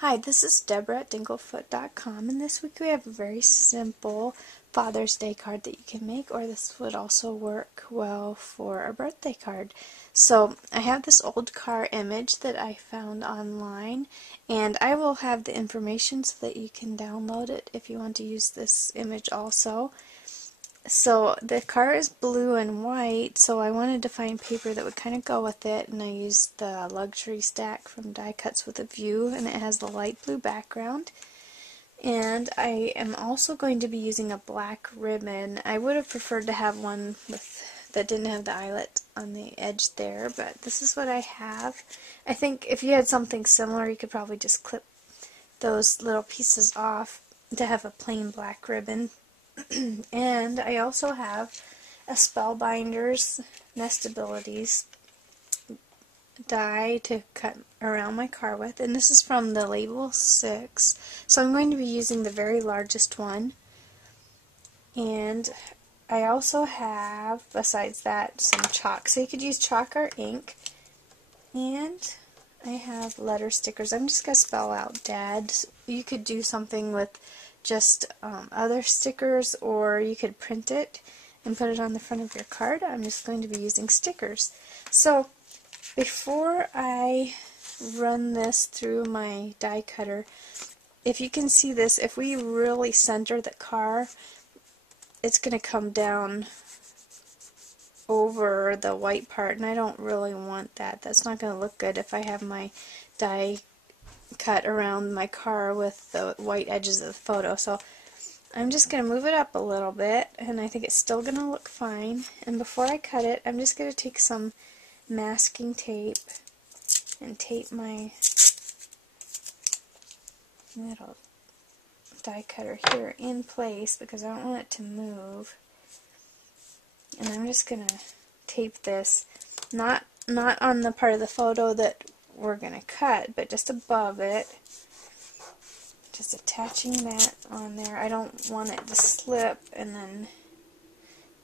Hi, this is Deborah at Dinklefoot.com, and this week we have a very simple Father's Day card that you can make, or this would also work well for a birthday card. So I have this old car image that I found online, and I will have the information so that you can download it if you want to use this image also. So the car is blue and white, so I wanted to find paper that would kind of go with it, and I used the luxury stack from Die Cuts with a View, and it has the light blue background. And I am also going to be using a black ribbon. I would have preferred to have one that didn't have the eyelet on the edge there, but this is what I have. I think if you had something similar, you could probably just clip those little pieces off to have a plain black ribbon. And I also have a Spellbinders Nestabilities die to cut around my car with, and this is from the Label 6, so I'm going to be using the very largest one. And I also have, besides that, some chalk, so you could use chalk or ink. And I have letter stickers. I'm just going to spell out Dad. You could do something with just other stickers, or you could print it and put it on the front of your card. I'm just going to be using stickers. So before I run this through my die cutter, if you can see this, if we really center the car, it's going to come down over the white part, and I don't really want that. That's not going to look good if I have my die cut around my car with the white edges of the photo. So I'm just going to move it up a little bit, and I think it's still going to look fine. And before I cut it, I'm just going to take some masking tape and tape my little die cutter here in place because I don't want it to move. And I'm just going to tape this, not on the part of the photo that we're going to cut, but just above it. Just attaching that on there. I don't want it to slip and then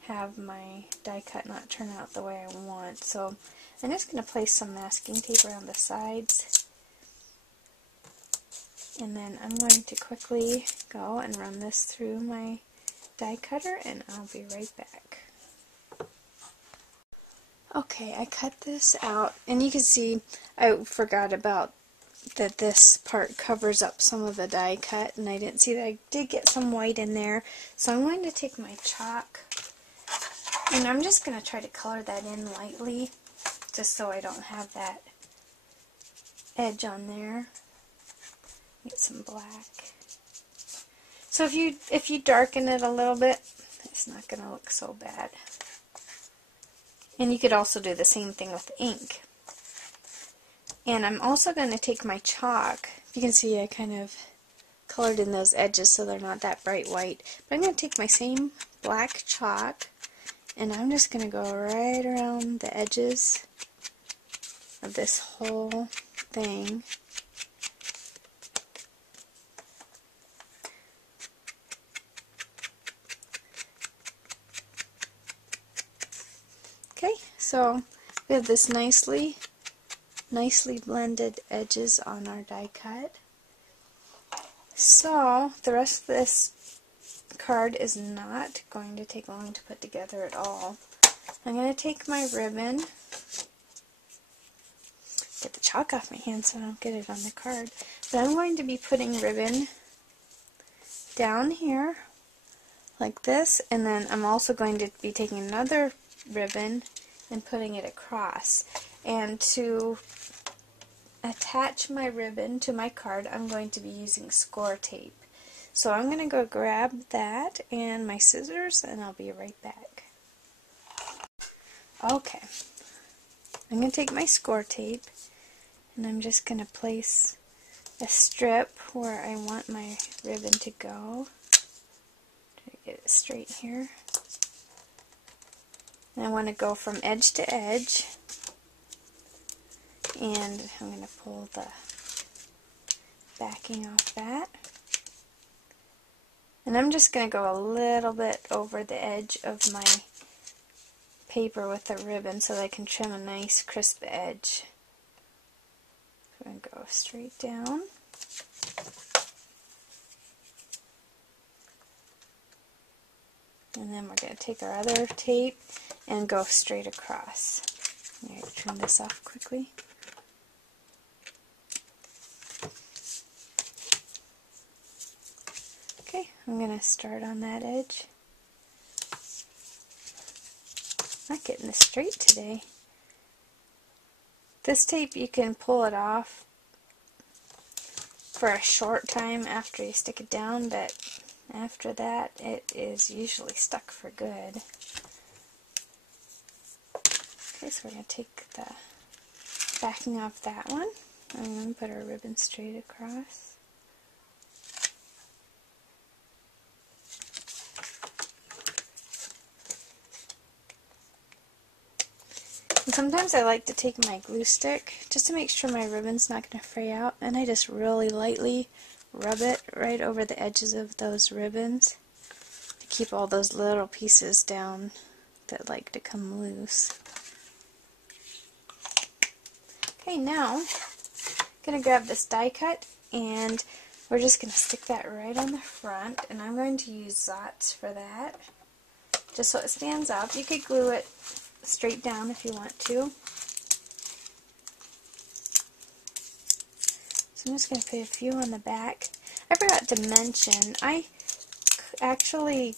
have my die cut not turn out the way I want. So I'm just going to place some masking tape around the sides. And then I'm going to quickly go and run this through my die cutter, and I'll be right back. Okay, I cut this out, and you can see I forgot about that this part covers up some of the die cut, and I didn't see that I did get some white in there. So I'm going to take my chalk, and I'm just going to try to color that in lightly, just so I don't have that edge on there. Get some black. So if you darken it a little bit, it's not going to look so bad. And you could also do the same thing with ink. And I'm also going to take my chalk. You can see I kind of colored in those edges so they're not that bright white. But I'm going to take my same black chalk, and I'm just going to go right around the edges of this whole thing. Okay, so we have this nicely blended edges on our die cut. So the rest of this card is not going to take long to put together at all. I'm going to take my ribbon, get the chalk off my hand so I don't get it on the card, but I'm going to be putting ribbon down here like this, and then I'm also going to be taking another ribbon and putting it across. And to attach my ribbon to my card, I'm going to be using score tape. So I'm going to go grab that and my scissors, and I'll be right back. Okay, I'm going to take my score tape, and I'm just going to place a strip where I want my ribbon to go. Try to get it straight here. And I want to go from edge to edge, and I'm going to pull the backing off that. And I'm just going to go a little bit over the edge of my paper with the ribbon so that I can trim a nice crisp edge. I'm going to go straight down. And then we're going to take our other tape and go straight across. I'm going to trim this off quickly. Okay, I'm going to start on that edge. Not getting this straight today. This tape, you can pull it off for a short time after you stick it down, but after that it is usually stuck for good. Okay, so we're going to take the backing off that one and then put our ribbon straight across. And sometimes I like to take my glue stick just to make sure my ribbon's not going to fray out, and I just really lightly rub it right over the edges of those ribbons to keep all those little pieces down that like to come loose. Okay, now I'm going to grab this die cut and we're just going to stick that right on the front, and I'm going to use Zots for that just so it stands up. You could glue it straight down if you want to. So I'm just going to put a few on the back. I forgot to mention, I actually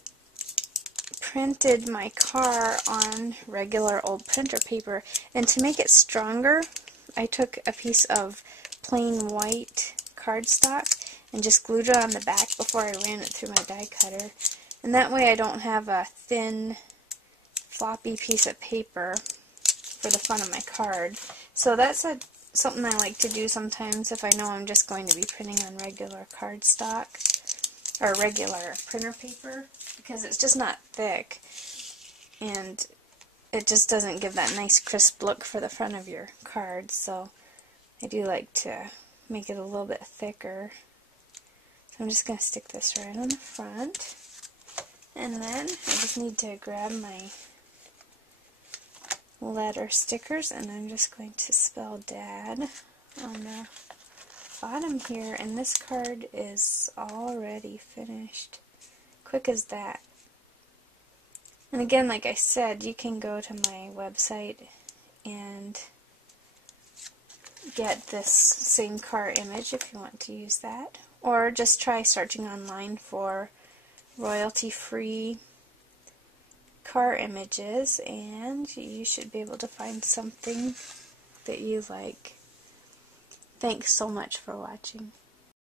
printed my car on regular old printer paper, and to make it stronger I took a piece of plain white cardstock and just glued it on the back before I ran it through my die cutter, and that way I don't have a thin floppy piece of paper for the front of my card. So that's something I like to do sometimes if I know I'm just going to be printing on regular cardstock or regular printer paper, because it's just not thick and it just doesn't give that nice crisp look for the front of your card. So I do like to make it a little bit thicker. So I'm just going to stick this right on the front, and then I just need to grab my letter stickers, and I'm just going to spell Dad on the bottom here, and this card is already finished. Quick as that. And again, like I said, you can go to my website and get this same car image if you want to use that, or just try searching online for royalty-free car images and you should be able to find something that you like. Thanks so much for watching.